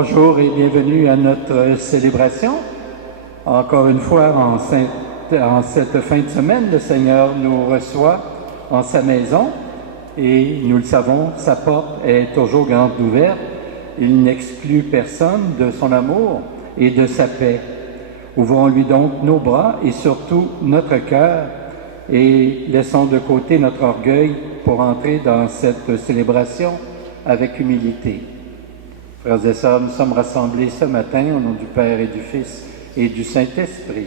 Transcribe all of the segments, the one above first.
Bonjour et bienvenue à notre célébration. Encore une fois, en cette fin de semaine, le Seigneur nous reçoit en sa maison et nous le savons, sa porte est toujours grande ouverte. Il n'exclut personne de son amour et de sa paix. Ouvrons-lui donc nos bras et surtout notre cœur et laissons de côté notre orgueil pour entrer dans cette célébration avec humilité. Frères et sœurs, nous sommes rassemblés ce matin au nom du Père et du Fils et du Saint-Esprit.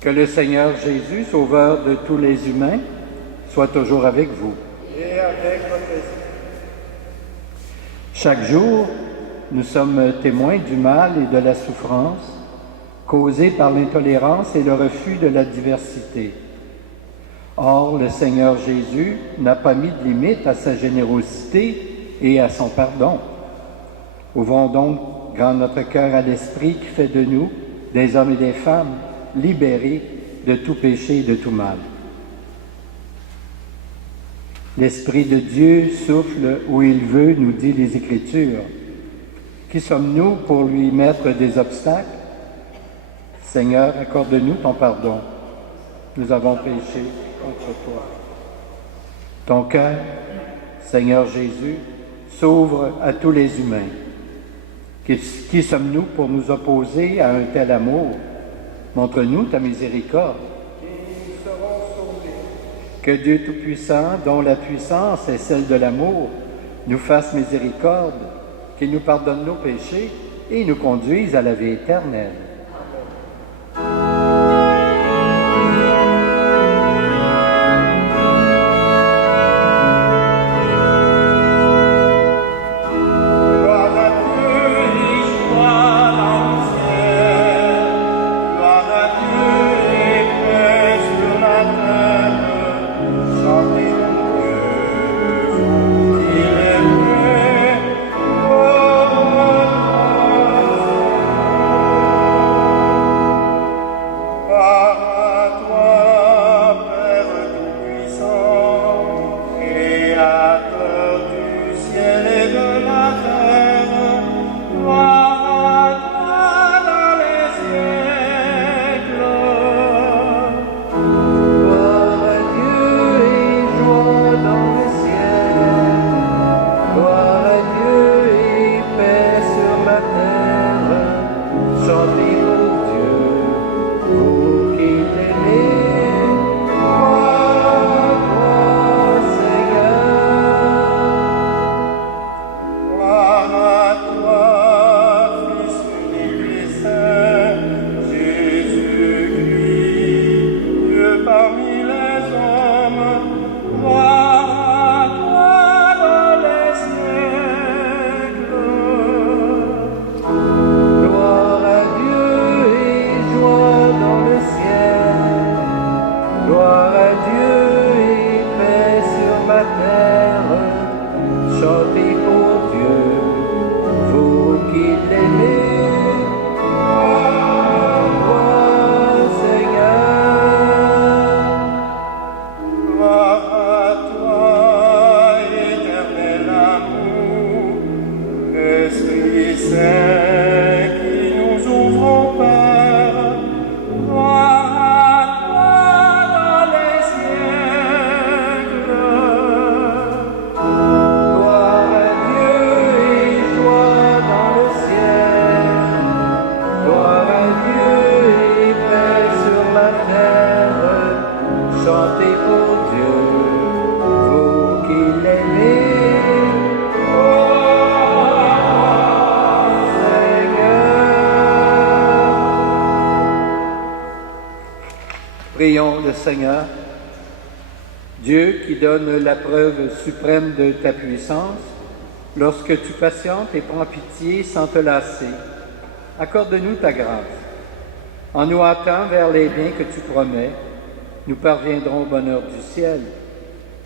Que le Seigneur Jésus, Sauveur de tous les humains, soit toujours avec vous. Et avec votre esprit. Chaque jour, nous sommes témoins du mal et de la souffrance causés par l'intolérance et le refus de la diversité. Or, le Seigneur Jésus n'a pas mis de limite à sa générosité et à son pardon. Ouvrons donc grand notre cœur à l'Esprit qui fait de nous des hommes et des femmes libérés de tout péché et de tout mal. L'Esprit de Dieu souffle où il veut, nous dit les Écritures. Qui sommes-nous pour lui mettre des obstacles? Seigneur, accorde-nous ton pardon. Nous avons péché contre toi. Ton cœur, Seigneur Jésus, s'ouvre à tous les humains. Qui sommes-nous pour nous opposer à un tel amour? Montre-nous ta miséricorde. Ils seront sauvés. Que Dieu Tout-Puissant, dont la puissance est celle de l'amour, nous fasse miséricorde, qu'il nous pardonne nos péchés et nous conduise à la vie éternelle. Gloire à Dieu et joie dans le ciel. Gloire à Dieu et paix sur la terre. Chantez mon Dieu, vous qui l'aimez. Gloire à toi, Père Tout-Puissant, Créateur du ciel et de la terre. Gloire à toi dans les siècles. Gloire à Dieu et joie dans le ciel. Gloire à Dieu et paix sur la terre. Chantez pour Dieu, vous qui l'aimez. Gloire à toi, Seigneur. Gloire à toi, Fils unique et saint, Jésus-Christ, Dieu parmi les hommes. Gloire à toi dans les siècles. Gloire à Dieu et joie dans le ciel. Gloire à Dieu et paix sur la terre. Chantez pour Dieu, vous qui l'aimez. Gloire à toi, Seigneur. Gloire à toi, éternel amour, Esprit Saint qui nous ouvre au Père. Gloire à toi dans les siècles. Gloire à Dieu et joie dans le ciel. Gloire à Dieu et paix sur la terre. Chantez pour Dieu, vous qui l'aimez. Gloire, Seigneur. Prions le Seigneur. Dieu qui donne la preuve suprême de ta puissance, lorsque tu patientes et prends pitié sans te lasser, accorde-nous ta grâce. En nous hâtant vers les biens que tu promets, nous parviendrons au bonheur du ciel.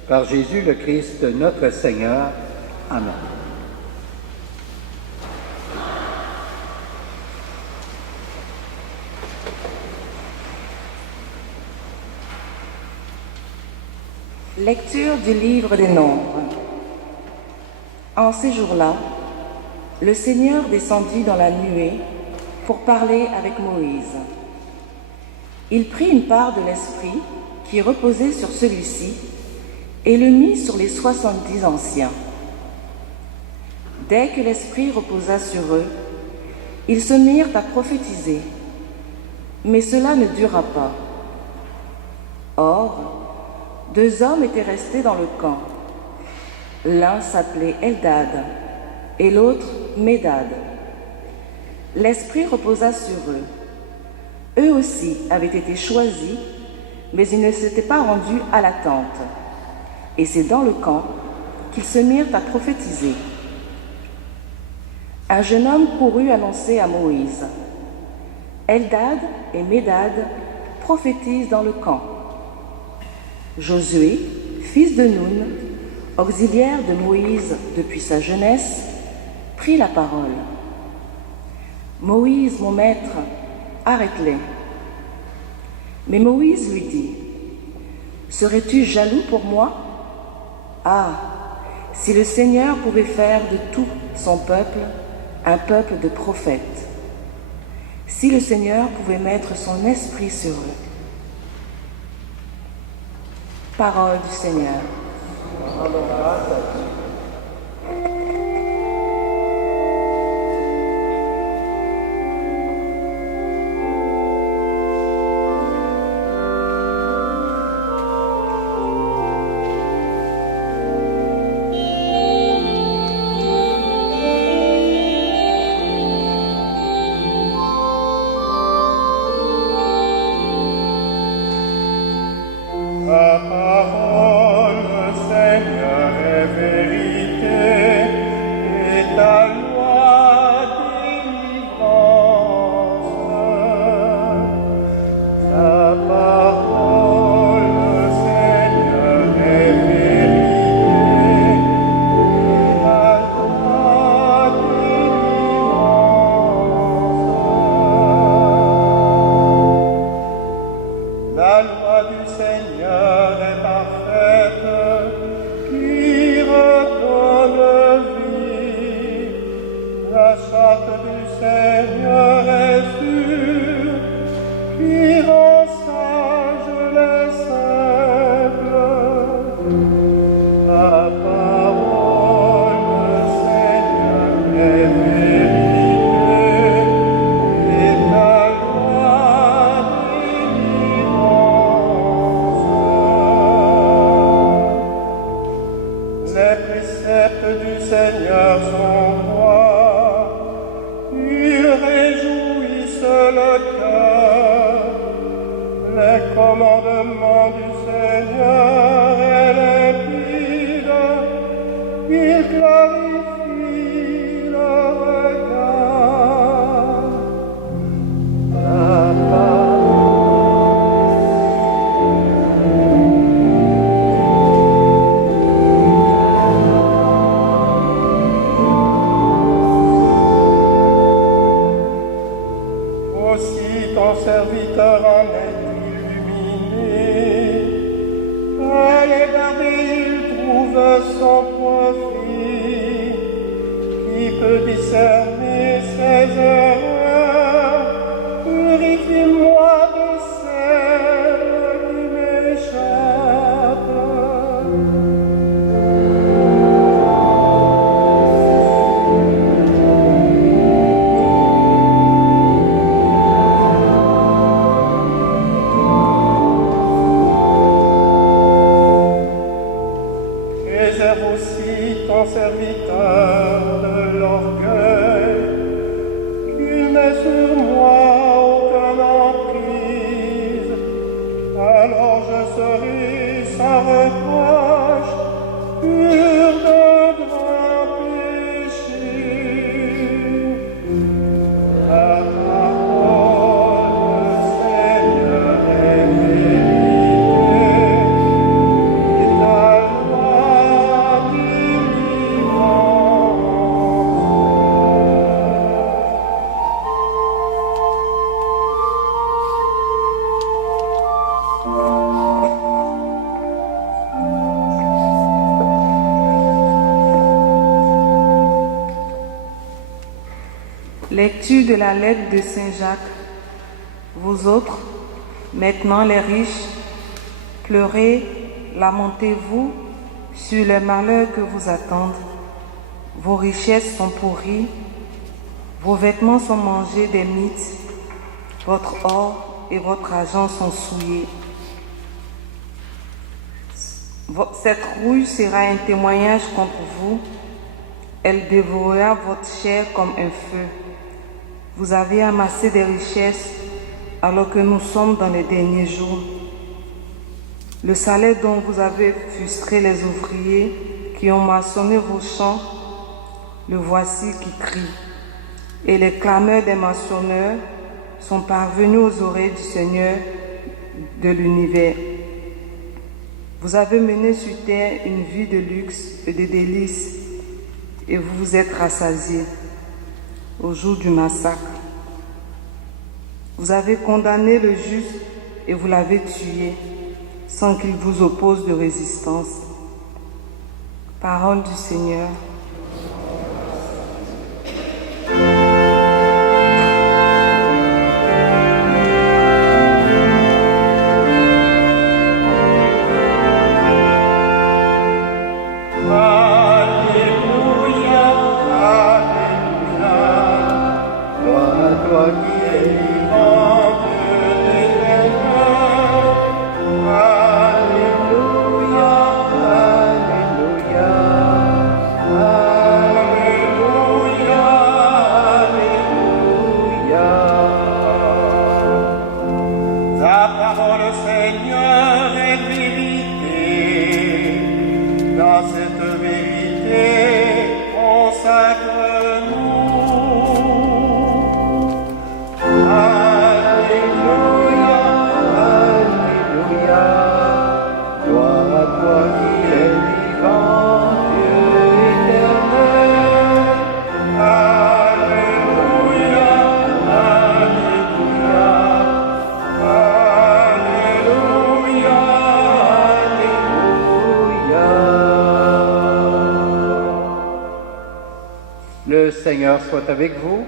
Par Jésus le Christ, notre Seigneur. Amen. Lecture du livre des Nombres. En ces jours-là, le Seigneur descendit dans la nuée pour parler avec Moïse. Il prit une part de l'Esprit qui reposait sur celui-ci et le mit sur les 70 anciens. Dès que l'Esprit reposa sur eux, ils se mirent à prophétiser, mais cela ne dura pas. Or, 2 hommes étaient restés dans le camp. L'un s'appelait Eldad et l'autre Médad. L'Esprit reposa sur eux. Eux aussi avaient été choisis, mais ils ne s'étaient pas rendus à la tente. Et c'est dans le camp qu'ils se mirent à prophétiser. Un jeune homme courut annoncer à Moïse: Eldad et Médad prophétisent dans le camp. Josué, fils de Nun, auxiliaire de Moïse depuis sa jeunesse, prit la parole. Moïse, mon maître, arrête-les. Mais Moïse lui dit: Serais-tu jaloux pour moi? Ah, si le Seigneur pouvait faire de tout son peuple un peuple de prophètes. Si le Seigneur pouvait mettre son esprit sur eux. Parole du Seigneur. Rendons grâce à Dieu. Ta parole, Seigneur, est vérité, et ta loi délivrance. Ta parole, Seigneur, est vérité, et ta loi délivrance. La loi du Seigneur est parfaite, qui redonne vie. La charte du Seigneur est sûre, qui rend sage les simples. Ta parole, Seigneur, est vérité, et ta loi délivrance. Les préceptes du Seigneur sont droits, ils réjouissent le cœur. Les commandements du Seigneur est limpide, ils clarifient le regard. Ta aussi ton serviteur en est illuminé. À les garder, il trouve son profit. Qui peut discerner ses erreurs? Purifie-moi de celles qui m'échappent. Préserve aussi ton serviteur de l'orgueil, qu'il n'ait sur moi aucune emprise, alors je serai sans reproche, pur d'un grand péché. Ta parole, Seigneur, est vérité, et ta loi Lecture de la lettre de Saint Jacques. Vous autres, maintenant les riches, pleurez, lamentez-vous sur les malheurs que vous attendent. Vos richesses sont pourries, vos vêtements sont mangés des mites, votre or et votre argent sont souillés. Cette rouille sera un témoignage contre vous, elle dévorera votre chair comme un feu. Vous avez amassé des richesses alors que nous sommes dans les derniers jours. Le salaire dont vous avez frustré les ouvriers qui ont maçonné vos champs, le voici qui crie. Et les clameurs des maçonneurs sont parvenus aux oreilles du Seigneur de l'univers. Vous avez mené sur terre une vie de luxe et de délices, et vous vous êtes rassasiés au jour du massacre. Vous avez condamné le juste et vous l'avez tué, sans qu'il vous oppose de résistance. Parole du Seigneur. toi qui es vivant, Dieu éternel. Alléluia, Alléluia, Alléluia, Alléluia. Ta parole, Seigneur, est vérité. Dans cette vérité, consacre-nous. Alléluia, Alléluia. Gloire à toi qui es vivant, Dieu éternel. Alléluia, Alléluia. Alléluia, Alléluia. Le Seigneur soit avec vous.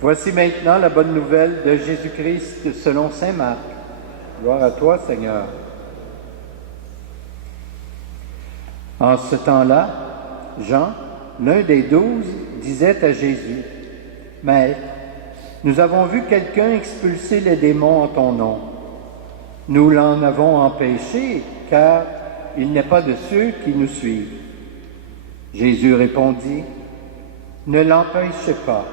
Voici maintenant la bonne nouvelle de Jésus-Christ selon saint Marc. Gloire à toi, Seigneur. En ce temps-là, Jean, l'un des 12, disait à Jésus, « Maître, nous avons vu quelqu'un expulser les démons en ton nom. Nous l'en avons empêché, car il n'est pas de ceux qui nous suivent. » Jésus répondit, « Ne l'empêchez pas,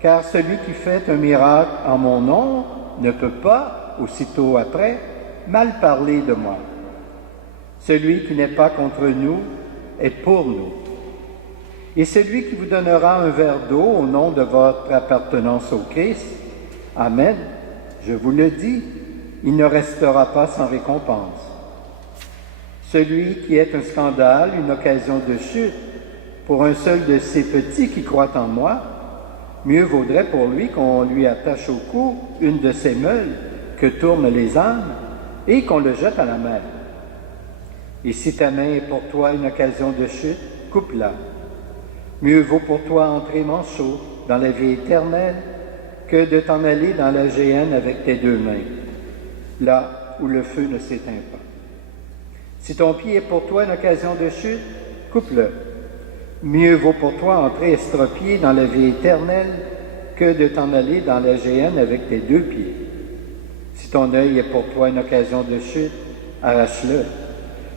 car celui qui fait un miracle en mon nom ne peut pas, aussitôt après, mal parler de moi. Celui qui n'est pas contre nous est pour nous. Et celui qui vous donnera un verre d'eau au nom de votre appartenance au Christ, Amen, je vous le dis, il ne restera pas sans récompense. Celui qui est un scandale, une occasion de chute, pour un seul de ces petits qui croient en moi, mieux vaudrait pour lui qu'on lui attache au cou une de ces meules que tournent les ânes et qu'on le jette à la mer. Et si ta main est pour toi une occasion de chute, coupe-la. Mieux vaut pour toi entrer manchot dans la vie éternelle que de t'en aller dans la géhenne avec tes deux mains, là où le feu ne s'éteint pas. Si ton pied est pour toi une occasion de chute, coupe-le. Mieux vaut pour toi entrer estropié dans la vie éternelle que de t'en aller dans la géhenne avec tes deux pieds. Si ton œil est pour toi une occasion de chute, arrache-le.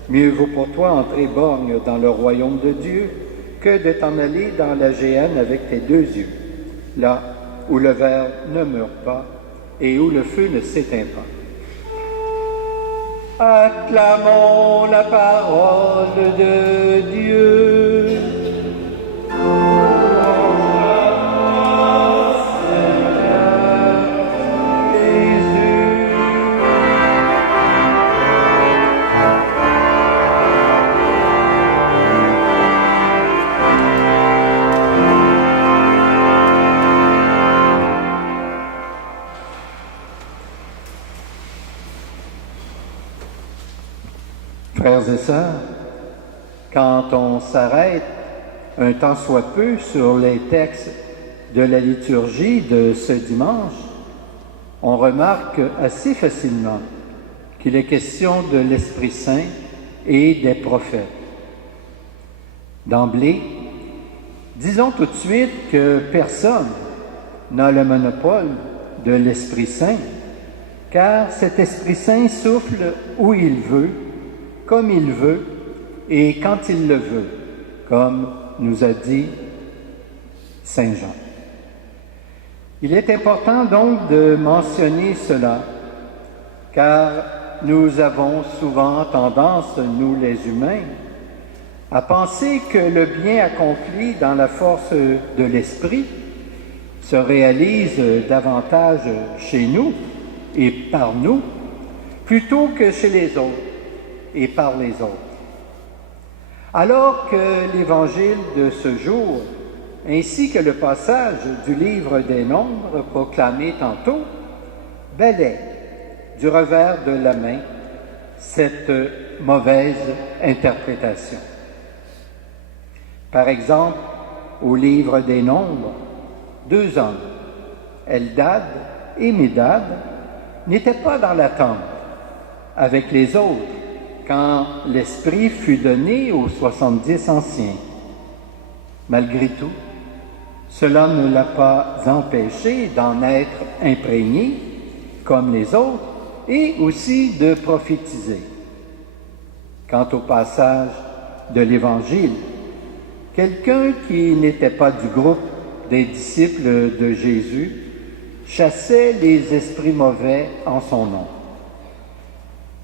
Mieux vaut pour toi entrer borgne dans le royaume de Dieu que de t'en aller dans la géhenne avec tes deux yeux, là où le ver ne meurt pas et où le feu ne s'éteint pas. Acclamons la parole de Dieu. Frères et sœurs, quand on s'arrête un temps soit peu sur les textes de la liturgie de ce dimanche, on remarque assez facilement qu'il est question de l'Esprit Saint et des prophètes. D'emblée, disons tout de suite que personne n'a le monopole de l'Esprit Saint, car cet Esprit Saint souffle où il veut, comme il veut et quand il le veut, comme nous a dit Saint Jean. Il est important donc de mentionner cela, car nous avons souvent tendance, nous les humains, à penser que le bien accompli dans la force de l'esprit se réalise davantage chez nous et par nous, plutôt que chez les autres et par les autres. Alors que l'Évangile de ce jour, ainsi que le passage du livre des Nombres proclamé tantôt, balaie du revers de la main cette mauvaise interprétation. Par exemple, au livre des Nombres, 2 hommes, Eldad et Médad, n'étaient pas dans la tente avec les autres quand l'Esprit fut donné aux 70 anciens. Malgré tout, Cela ne l'a pas empêché d'en être imprégné, comme les autres, et aussi de prophétiser. Quant au passage de l'Évangile, quelqu'un qui n'était pas du groupe des disciples de Jésus chassait les esprits mauvais en son nom.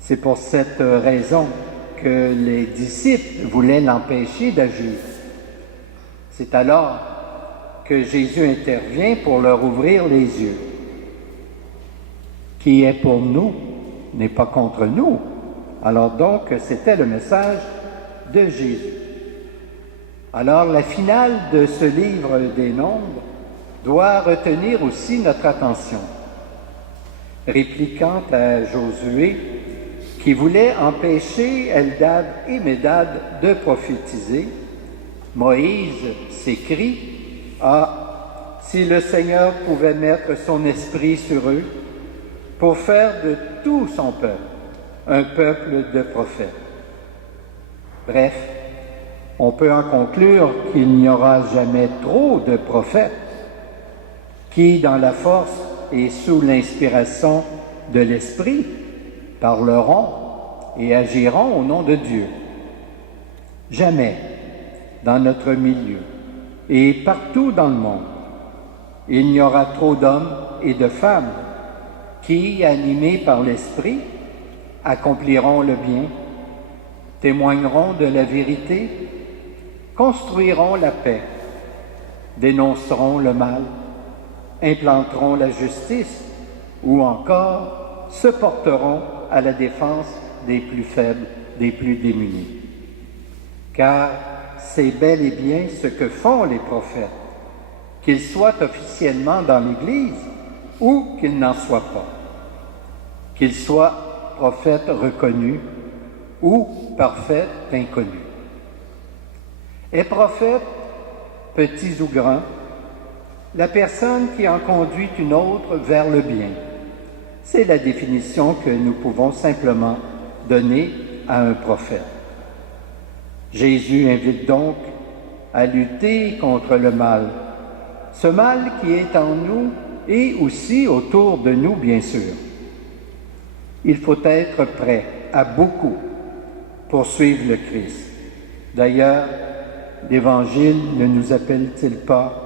C'est pour cette raison que les disciples voulaient l'empêcher d'agir. C'est alors que Jésus intervient pour leur ouvrir les yeux. Qui est pour nous n'est pas contre nous. Alors donc, c'était le message de Jésus. Alors, la finale de ce livre des Nombres doit retenir aussi notre attention. Répliquant à Josué, qui voulait empêcher Eldad et Médad de prophétiser, Moïse s'écrie « Ah, si le Seigneur pouvait mettre son esprit sur eux pour faire de tout son peuple un peuple de prophètes. » Bref, on peut en conclure qu'il n'y aura jamais trop de prophètes qui, dans la force et sous l'inspiration de l'Esprit, parleront et agiront au nom de Dieu. Jamais, dans notre milieu et partout dans le monde, il n'y aura trop d'hommes et de femmes qui, animés par l'Esprit, accompliront le bien, témoigneront de la vérité, construiront la paix, dénonceront le mal, implanteront la justice ou encore se porteront à la défense des plus faibles, des plus démunis. Car c'est bel et bien ce que font les prophètes, qu'ils soient officiellement dans l'Église ou qu'ils n'en soient pas, qu'ils soient prophètes reconnus ou parfaits inconnus. Et prophète, petits ou grands, la personne qui en conduit une autre vers le bien. C'est la définition que nous pouvons simplement donner à un prophète. Jésus invite donc à lutter contre le mal, ce mal qui est en nous et aussi autour de nous, bien sûr. Il faut être prêt à beaucoup pour suivre le Christ. D'ailleurs, l'Évangile ne nous appelle-t-il pas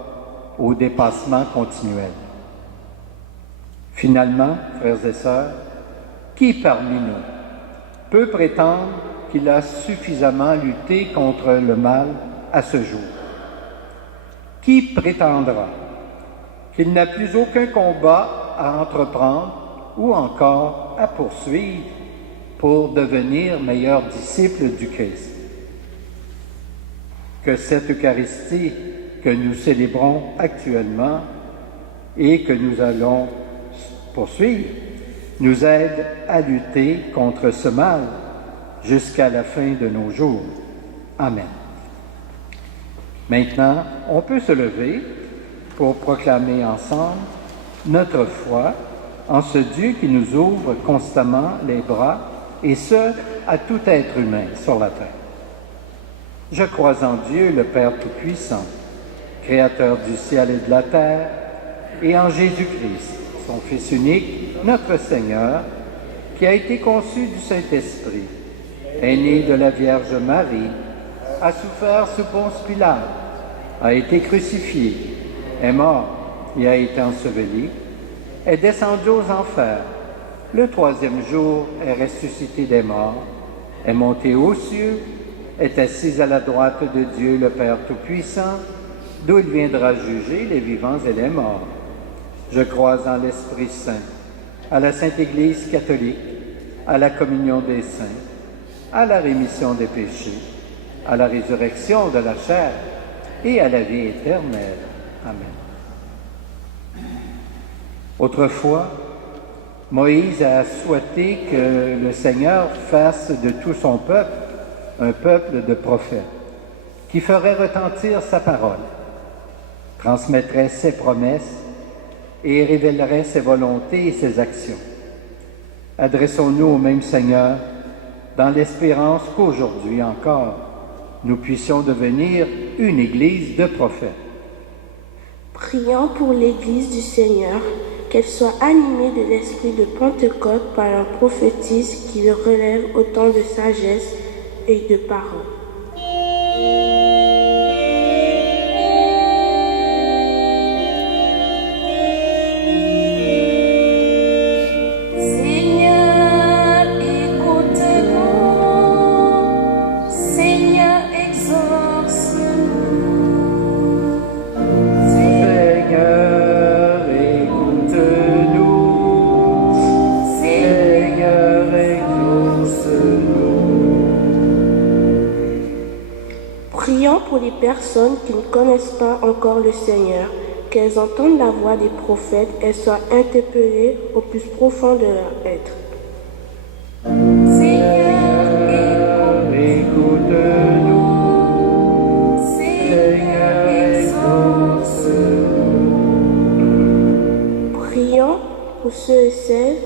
au dépassement continuel? Finalement, frères et sœurs, qui parmi nous peut prétendre qu'il a suffisamment lutté contre le mal à ce jour? Qui prétendra qu'il n'a plus aucun combat à entreprendre ou encore à poursuivre pour devenir meilleur disciple du Christ? Que cette Eucharistie que nous célébrons actuellement et que nous allons poursuivre nous aide à lutter contre ce mal jusqu'à la fin de nos jours. Amen. Maintenant, on peut se lever pour proclamer ensemble notre foi en ce Dieu qui nous ouvre constamment les bras, et ce, à tout être humain sur la terre. Je crois en Dieu, le Père Tout-Puissant, Créateur du ciel et de la terre, et en Jésus-Christ, son Fils unique, notre Seigneur, qui a été conçu du Saint-Esprit, est né de la Vierge Marie, a souffert sous Ponce Pilate, a été crucifié, est mort et a été enseveli, est descendu aux enfers, le troisième jour est ressuscité des morts, est monté aux cieux, est assis à la droite de Dieu le Père Tout-Puissant, d'où il viendra juger les vivants et les morts. Je crois en l'Esprit Saint, à la Sainte Église catholique, à la communion des saints, à la rémission des péchés, à la résurrection de la chair et à la vie éternelle. Amen. Autrefois, Moïse a souhaité que le Seigneur fasse de tout son peuple un peuple de prophètes, qui ferait retentir sa parole, transmettrait ses promesses et révélerait ses volontés et ses actions. Adressons-nous au même Seigneur dans l'espérance qu'aujourd'hui encore, nous puissions devenir une Église de prophètes. Prions pour l'Église du Seigneur, qu'elle soit animée de l'esprit de Pentecôte par un prophétisme qui le relève autant de sagesse et de parole. Pour les personnes qui ne connaissent pas encore le Seigneur, qu'elles entendent la voix des prophètes et soient interpellées au plus profond de leur être. Seigneur, écoute-nous. Seigneur, exauce-nous. Prions pour ceux et celles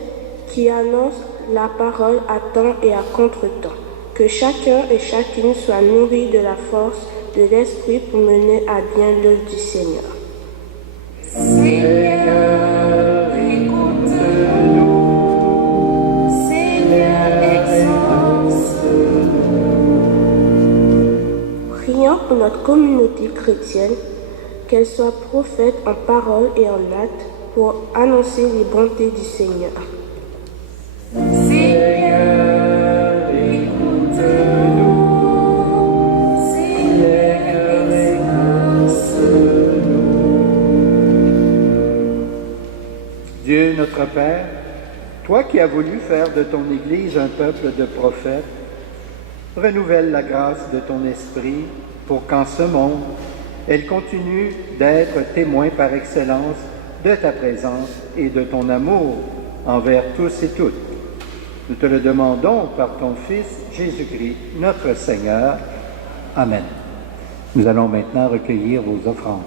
qui annoncent la parole à temps et à contre-temps. Que chacun et chacune soit nourri de la force de l'Esprit pour mener à bien l'œuvre du Seigneur. Seigneur, écoute-nous. Seigneur, exauce-nous. Prions pour notre communauté chrétienne, qu'elle soit prophète en parole et en acte pour annoncer les bontés du Seigneur. Seigneur, écoute-nous. Dieu notre Père, toi qui as voulu faire de ton Église un peuple de prophètes, renouvelle la grâce de ton Esprit pour qu'en ce monde, elle continue d'être témoin par excellence de ta présence et de ton amour envers tous et toutes. Nous te le demandons par ton Fils Jésus-Christ, notre Seigneur. Amen. Nous allons maintenant recueillir vos offrandes.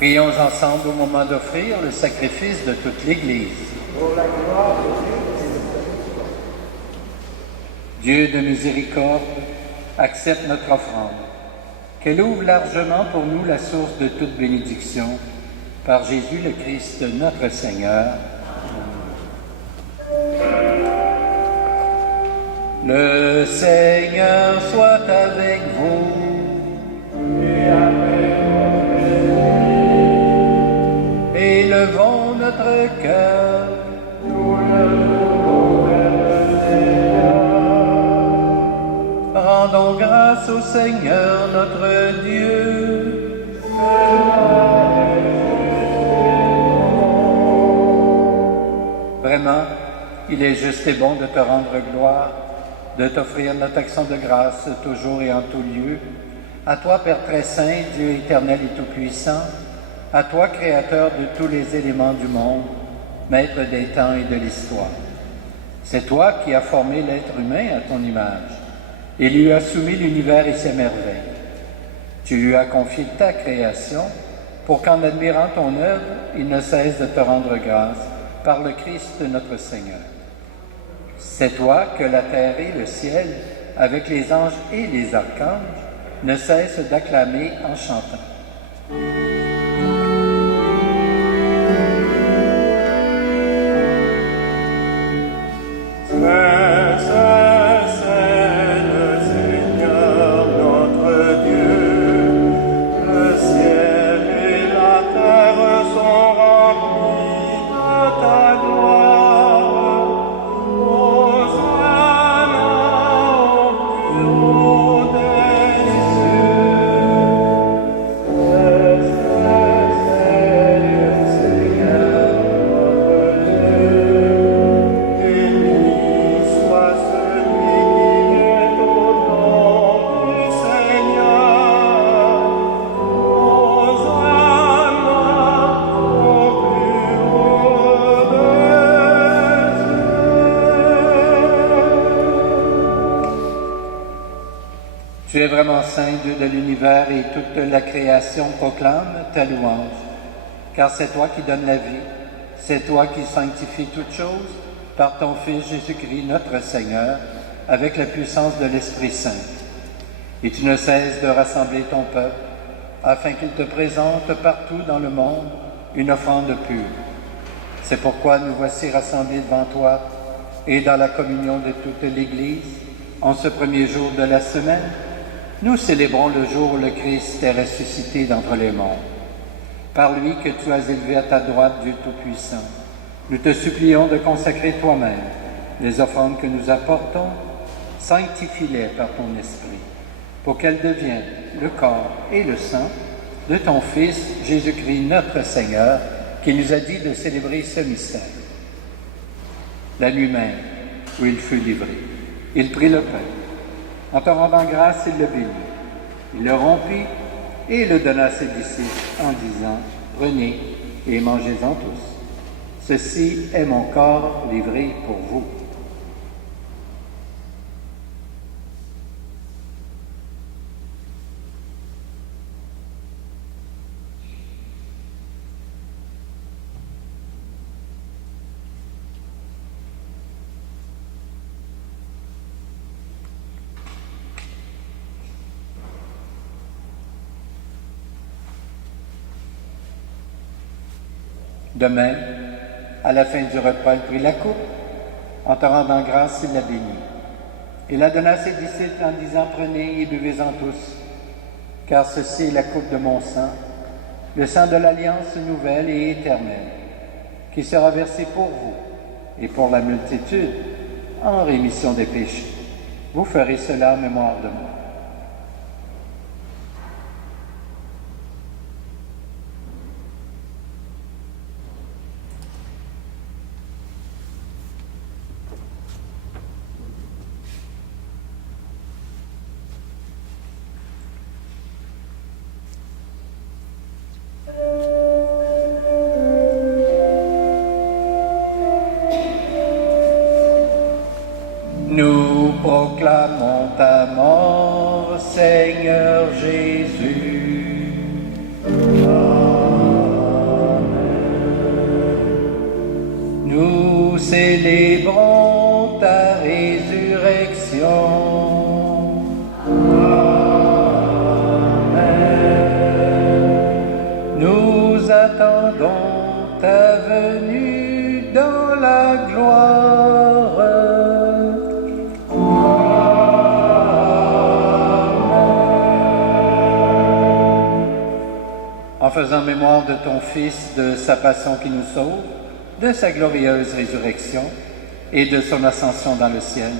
Prions ensemble au moment d'offrir le sacrifice de toute l'Église. Dieu de miséricorde, accepte notre offrande, qu'elle ouvre largement pour nous la source de toute bénédiction, par Jésus le Christ, notre Seigneur. Le Seigneur soit avec vous. Et avec élevons notre cœur. nous levons vers le Seigneur. Rendons grâce au Seigneur notre Dieu. Vraiment, il est juste et bon de te rendre gloire, de t'offrir notre action de grâce toujours et en tout lieu. À toi, Père très saint, Dieu éternel et tout-puissant, à toi, Créateur de tous les éléments du monde, Maître des temps et de l'histoire. C'est toi qui as formé l'être humain à ton image et lui as soumis l'univers et ses merveilles. Tu lui as confié ta création pour qu'en admirant ton œuvre, il ne cesse de te rendre grâce par le Christ notre Seigneur. C'est toi que la terre et le ciel, avec les anges et les archanges, ne cessent d'acclamer en chantant. Tu es vraiment saint, Dieu de l'univers, et toute la création proclame ta louange. Car c'est toi qui donnes la vie, c'est toi qui sanctifies toutes choses par ton Fils Jésus-Christ, notre Seigneur, avec la puissance de l'Esprit Saint. Et tu ne cesses de rassembler ton peuple, afin qu'il te présente partout dans le monde une offrande pure. C'est pourquoi nous voici rassemblés devant toi et dans la communion de toute l'Église, en ce premier jour de la semaine. Nous célébrons le jour où le Christ est ressuscité d'entre les morts. Par lui que tu as élevé à ta droite, Dieu Tout-Puissant, nous te supplions de consacrer toi-même les offrandes que nous apportons, sanctifie-les par ton Esprit, pour qu'elles deviennent le corps et le sang de ton Fils, Jésus-Christ, notre Seigneur, qui nous a dit de célébrer ce mystère. La nuit même où il fut livré, il prit le pain. En te rendant grâce, il le bénit. Il le rompit et le donna à ses disciples en disant, « Prenez et mangez-en tous. Ceci est mon corps livré pour vous. » De même, à la fin du repas, il prit la coupe. En te rendant grâce, il la bénit. Il la donna à ses disciples en disant, « Prenez et buvez-en tous, car ceci est la coupe de mon sang, le sang de l'alliance nouvelle et éternelle, qui sera versé pour vous et pour la multitude en rémission des péchés. Vous ferez cela en mémoire de moi. » Nous proclamons ta mort, Seigneur Jésus. Amen. Nous célébrons ta résurrection. Amen. Nous attendons ta venue dans la gloire. En faisant mémoire de ton Fils, de sa passion qui nous sauve, de sa glorieuse résurrection et de son ascension dans le ciel,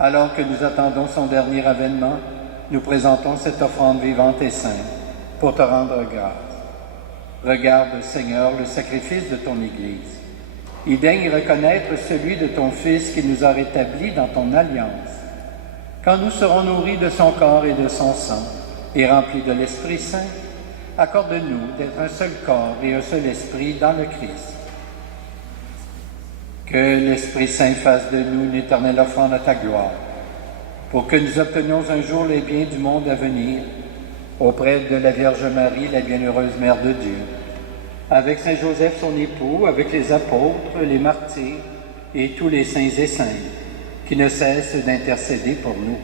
alors que nous attendons son dernier avènement, nous présentons cette offrande vivante et sainte pour te rendre grâce. Regarde, Seigneur, le sacrifice de ton Église. Il daigne reconnaître celui de ton Fils qui nous a rétablis dans ton alliance. Quand nous serons nourris de son corps et de son sang et remplis de l'Esprit Saint, accorde-nous d'être un seul corps et un seul esprit dans le Christ. Que l'Esprit Saint fasse de nous une éternelle offrande à ta gloire, pour que nous obtenions un jour les biens du monde à venir, auprès de la Vierge Marie, la bienheureuse Mère de Dieu, avec Saint Joseph, son époux, avec les apôtres, les martyrs et tous les saints et saintes, qui ne cessent d'intercéder pour nous.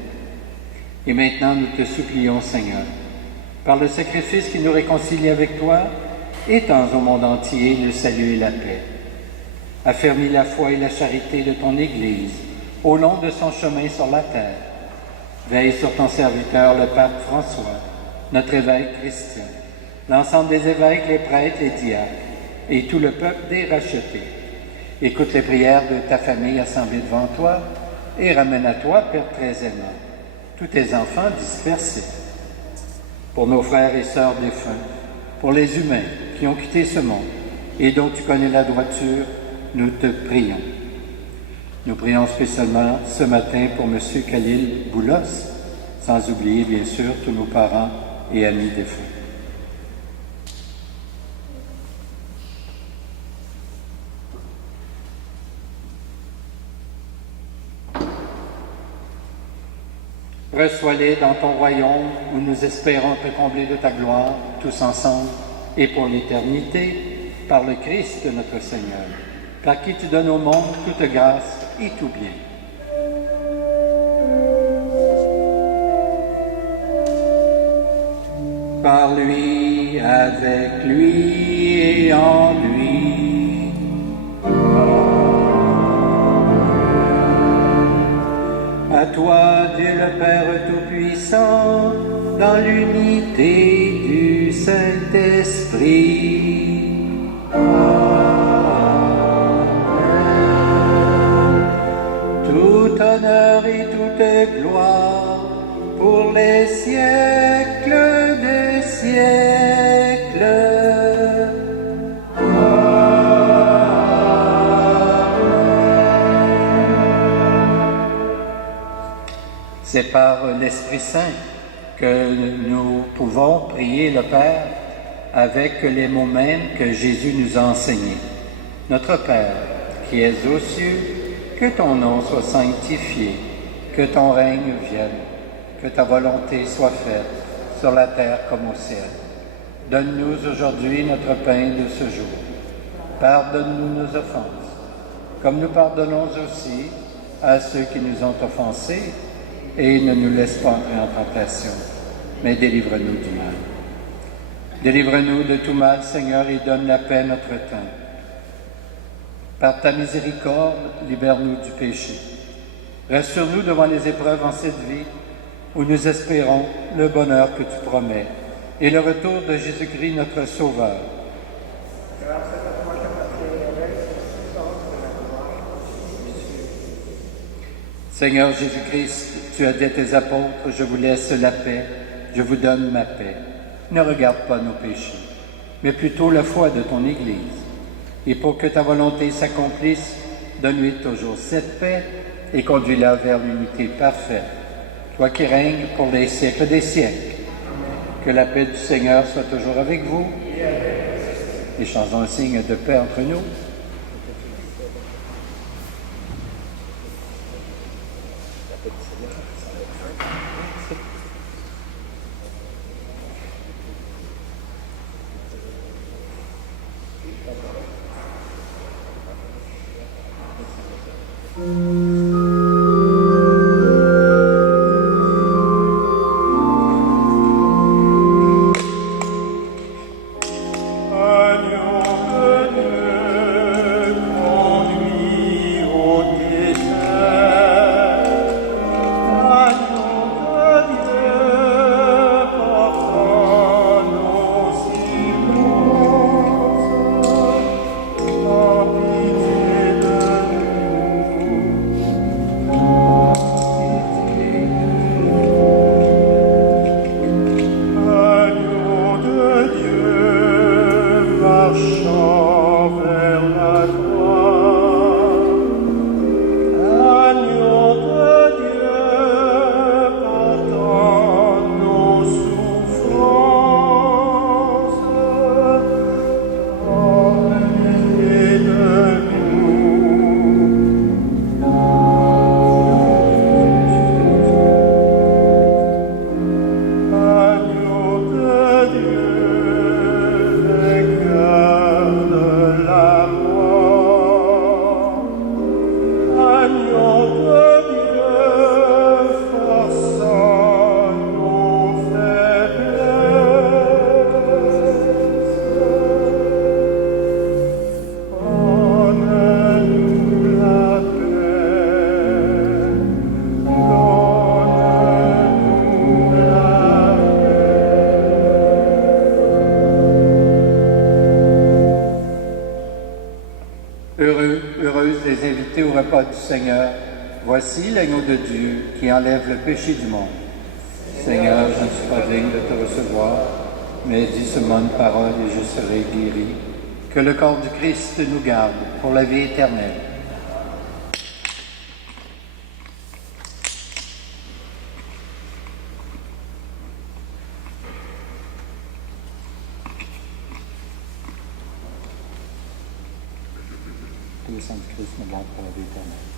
Et maintenant, nous te supplions, Seigneur, par le sacrifice qui nous réconcilie avec toi, étends au monde entier le salut et la paix. Affermis la foi et la charité de ton Église au long de son chemin sur la terre. Veille sur ton serviteur, le pape François, notre évêque Christian, l'ensemble des évêques, les prêtres, les diacres et tout le peuple des rachetés. Écoute les prières de ta famille assemblée devant toi et ramène à toi, Père très aimant, tous tes enfants dispersés. Pour nos frères et sœurs défunts, pour les humains qui ont quitté ce monde et dont tu connais la droiture, nous te prions. Nous prions spécialement ce matin pour M. Khalil Boulos, sans oublier bien sûr tous nos parents et amis défunts. Reçois-les dans ton royaume où nous espérons te combler de ta gloire, tous ensemble et pour l'éternité, par le Christ notre Seigneur, par qui tu donnes au monde toute grâce et tout bien. Par lui, avec lui et en lui. À toi, Dieu le Père Tout-Puissant, dans l'unité du Saint-Esprit. Tout honneur et toute gloire pour les siècles des siècles. C'est par l'Esprit Saint que nous pouvons prier le Père avec les mots mêmes que Jésus nous a enseignés. Notre Père, qui es aux cieux, que ton nom soit sanctifié, que ton règne vienne, que ta volonté soit faite, sur la terre comme au ciel. Donne-nous aujourd'hui notre pain de ce jour. Pardonne-nous nos offenses, comme nous pardonnons aussi à ceux qui nous ont offensés, et ne nous laisse pas entrer en tentation, mais délivre-nous du mal. Délivre-nous de tout mal, Seigneur, et donne la paix à notre temps. Par ta miséricorde, libère-nous du péché. Rassure-nous devant les épreuves en cette vie, où nous espérons le bonheur que tu promets, et le retour de Jésus-Christ, notre Sauveur. Seigneur Jésus-Christ, tu as dit à tes apôtres, je vous laisse la paix, je vous donne ma paix. Ne regarde pas nos péchés, mais plutôt la foi de ton Église. Et pour que ta volonté s'accomplisse, donne-lui toujours cette paix et conduis-la vers l'unité parfaite. Toi qui règnes pour les siècles des siècles. Que la paix du Seigneur soit toujours avec vous. Échangeons un signe de paix entre nous. Agneau de Dieu, goûter au repas du Seigneur. Voici l'agneau de Dieu qui enlève le péché du monde. Seigneur, je ne suis pas digne de te recevoir, mais dis seulement une parole et je serai guéri. Que le corps du Christ nous garde pour la vie éternelle. Que le sang du Christ nous garde pour la vie éternelle.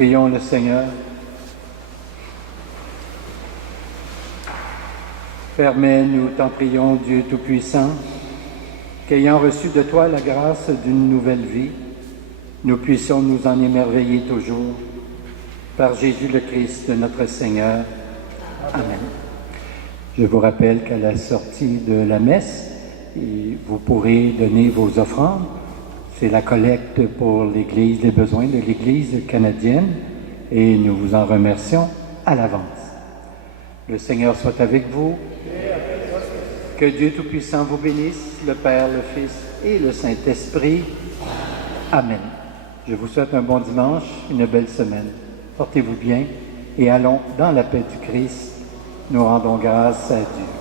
Prions le Seigneur. Permets-nous, t'en prions, Dieu Tout-Puissant, qu'ayant reçu de toi la grâce d'une nouvelle vie, nous puissions nous en émerveiller toujours. Par Jésus le Christ, notre Seigneur. Amen. Je vous rappelle qu'à la sortie de la messe, vous pourrez donner vos offrandes. C'est la collecte pour l'Église, les besoins de l'Église canadienne, et nous vous en remercions à l'avance. Le Seigneur soit avec vous. Que Dieu Tout-Puissant vous bénisse, le Père, le Fils et le Saint-Esprit. Amen. Je vous souhaite un bon dimanche, une belle semaine. Portez-vous bien et allons dans la paix du Christ. Nous rendons grâce à Dieu.